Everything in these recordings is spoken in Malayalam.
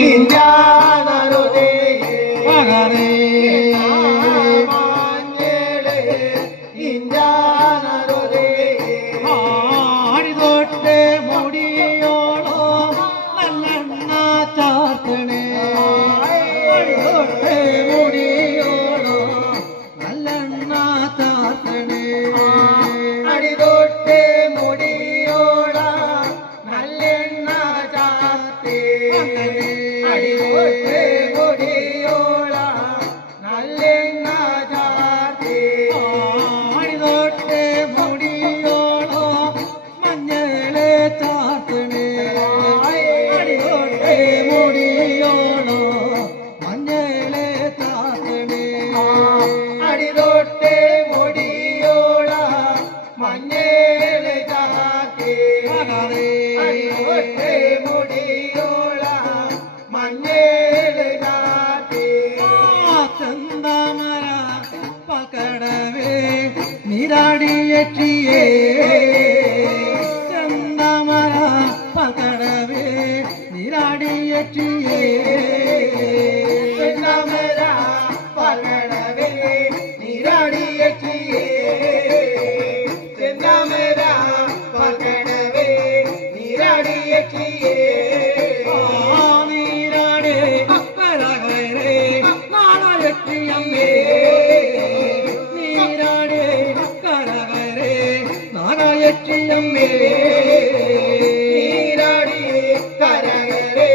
ഇഞ്ചാനരുതേ മകരേ മഞ്ഞള് ഇഞ്ചാനരുതേ ആടി തൊട്ട് മുടിയോളോ നല്ലെണ്ണ ചാർത്തണേ ആടി തൊട്ട് മുടിയോളോ നല്ലെണ്ണ ചാർത്തണേ അടിതൊട്ട് മുടിയോള നല്ലെണ്ണ ചാത്തേ അടിതൊട്ട് മുടിയോള നല്ലെണ്ണ ചാത്തേ ആടി തൊട്ട് മുടിയോളോ മഞ്ഞളെ ചാർത്തണേ ആടി തൊട്ട് മുടിയോളോ മഞ്ഞളെ ചാർത്തണേ അടിതൊട്ട് മുടിയോള മഞ്ഞള് ചാത്തേ അടിതൊട്ട് മുടിയോള മഞ്ഞള് ചാത്തേ ചന്ദമര പകടവേ നിരാടിയറ്റിയേ ചന്ദമര പകടവേ നിരാടിയറ്റിയേ ചെന്നമര പകടവേ നിരാടിയറ്റിയേ ചെന്നമര പകടവേ നിരാടിയറ്റിയേ നീരാടേ പരകരേ നാണയറ്റിയമ്മേ നീരാടേ കരകരേ നാണയറ്റിയമ്മേ നീരാടി കരകരേ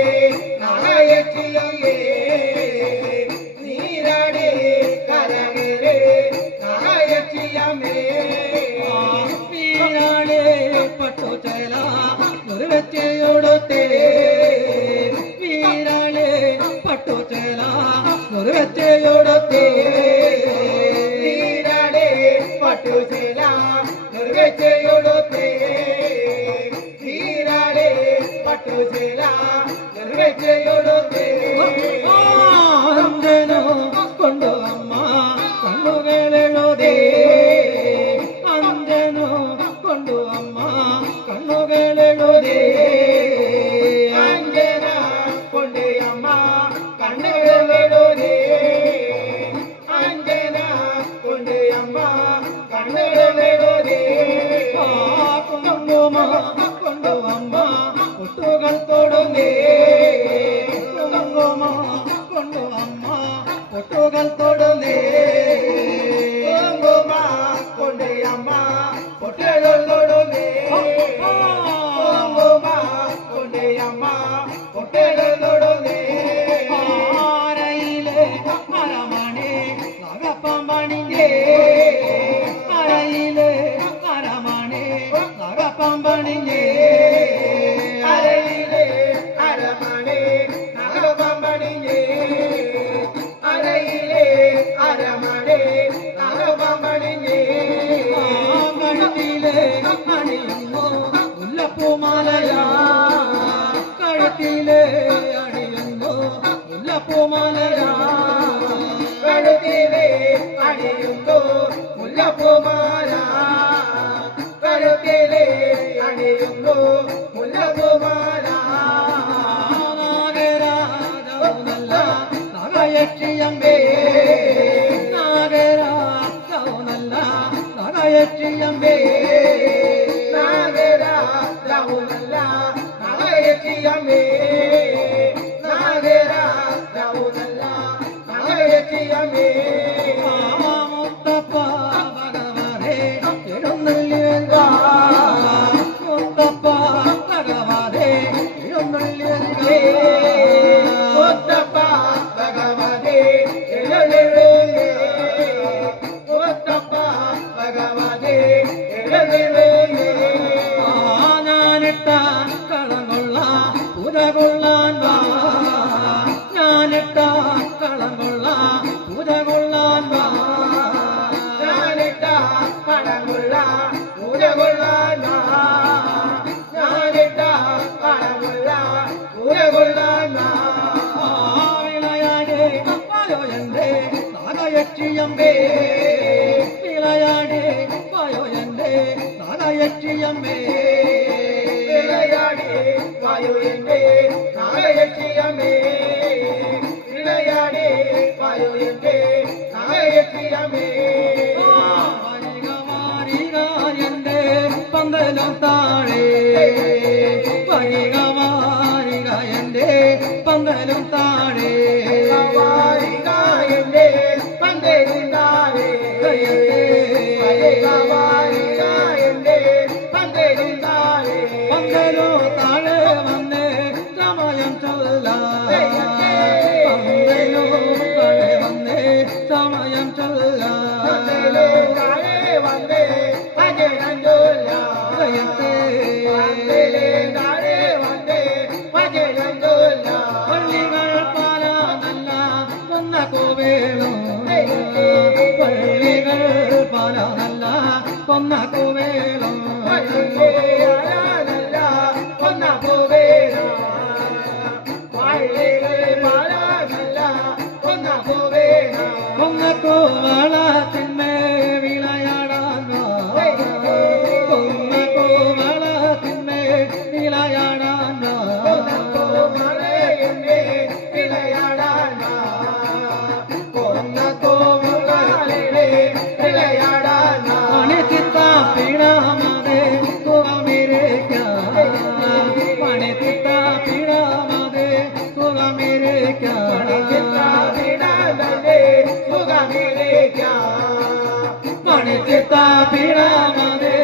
നായറ്റിയമ്മേ നീരാടി കരകരേ നായറ്റിയമ്മേ നീരാടേ പട്ടുചല നിർവച്ചയോടൊത്തേ വീരാളെ പട്ടുചല നിർവച്ചയോടൊത്തേ നീരാടി പട്ടുചില നിർവച്ചയോടൊത്തേ നീരാടി പട്ടുചില നിർവച്ചയോടൊത്തേ അഞ്ജനോ കൊണ്ടു അമ്മ കണ്ണുകളെഴുതേ അഞ്ജനോ കൊണ്ടു അമ്മ കണ്ണുകളെഴുതേ അഞ്ജന കൊണ്ട് അമ്മ കണ്ണുകളെഴുതേ അഞ്ജന കൊണ്ട് അമ്മ കണ്ണുകളെഴുതേ കുങ്കുമ കൊണ്ടു അമ്മ ഒട്ടുകൾ തൊടുന്നേ കുങ്കുമ കൊണ്ടു അമ്മ ഒട്ടുകൾ തൊടുന്നേ കുങ്കുമ കൊണ്ട് അമ്മ പൊട്ടുകളൊടുന്നേ കുങ്കുമ കൊണ്ട് അമ്മ പൊട്ടുകളൊടുന്നേ ആരയിലെ അരമണി നഗപ്പമ്പണിഞ്ഞേ അരയിലെ അരമണി നഗപ്പമ്പണിഞ്ഞേ അരയിലെ അരമണി നഗപമ്പണിഞ്ഞേ അരയിലെ അരമണി നഗപമ്പണിഞ്ഞേ കഴുത്തിലെ അണിയുന്നു മുല്ലപ്പൂമാലയാ കഴുത്തിലെ അണിയുന്നു മുല്ലപ്പൂമാലയാ കഴുത്തിലെ അണിയുന്നു മുല്ലപ്പൂമാല കഴുത്തിലെ അണിയുന്നു മുല്ലപ്പൂമാല നാഗരാജൗനല്ല നഗയറ്റിയമ്മേ നാഗരാജൗനല്ല നഗയറ്റിയമ്മേ നാഗര ലൗനല്ല നഗയറ്റിയമ്മേ നാഗര ലൗനല്ല നഗയറ്റിയമ്മേ മുത്തപ്പ ഭഗവരേ എഴുന്നള്ളിവ മുത്തപ്പ ഭഗവരേ എഴുന്നള്ളിവ മുത്തപ്പ ഭഗവതേ എഴുന്നള്ളുകേ മുത്തപ്പ ഭഗവതേ എഴുന്നള്ളുകേ ഞാനിട്ട കളം കൊള്ളാം പൂജ കൊള്ളാൻ വാ ഞാനിട്ട കളം കൊള്ളാം പൂജ കൊള്ളാൻ വാ ഞാനിട്ട കടമുള്ള പൂജ കൊള്ളാൻ ഞാനിട്ട കടമുള്ള പൂജ കൊള്ളാൻ വിളയാടേ വായോ എന്റെ നാഗയക്ഷിയമ്പേ വിളയാടേ വായോ എന്റെ നാഗയക്ഷിയമ്പേ വിളയാടി വായു എന്റെ നാഗയക്ഷിയമ്മേ വിളയാടി വായു എന്റെ നാഗയക്ഷിയമ്മേ എന്റെ പന്തലും താഴെ വരിക വാരിക എന്റെ പന്തലും താഴെ വാരിക എന്റെ പന്തലും താഴെ വാരിക എന്റെ പന്തലും താഴെ പന്തലോ താഴെ വന്ന് സമയം ചൊല്ലാം പന്തലോ താഴെ വന്ന് സമയം ചൊല്ലാം പള്ളികൾ പാല നല്ല കൊന്ന കോവേളും പള്ളികൾ പാല നല്ല കൊന്ന കോവേളും കൊന്ന കോവളത്തിന്മേ വിളയാടാൻ കൊന്ന കോവളത്തിന്മേ വിളയാടാൻ പണിച്ചിത്ത പീടാമതെ സുഖമിരിക്കാം പണിച്ചിത്ത പീടാമതെ സുഖമിരിക്കാം പണിച്ചിത്ത പീടാമതെ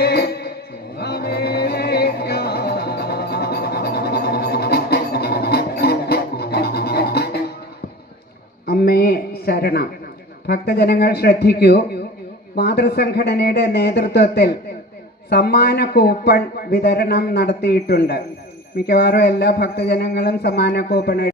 അമ്മേ ശരണം. ഭക്തജനങ്ങൾ ശ്രദ്ധിക്കൂ. മാതൃസംഘടനയുടെ നേതൃത്വത്തിൽ സമ്മാന കൂപ്പൺ വിതരണം നടത്തിയിട്ടുണ്ട്. മിക്കവാറും എല്ലാ ഭക്തജനങ്ങളും സമ്മാന കൂപ്പൺ